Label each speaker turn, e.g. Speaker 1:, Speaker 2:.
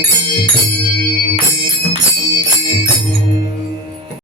Speaker 1: 재미 fáktāðu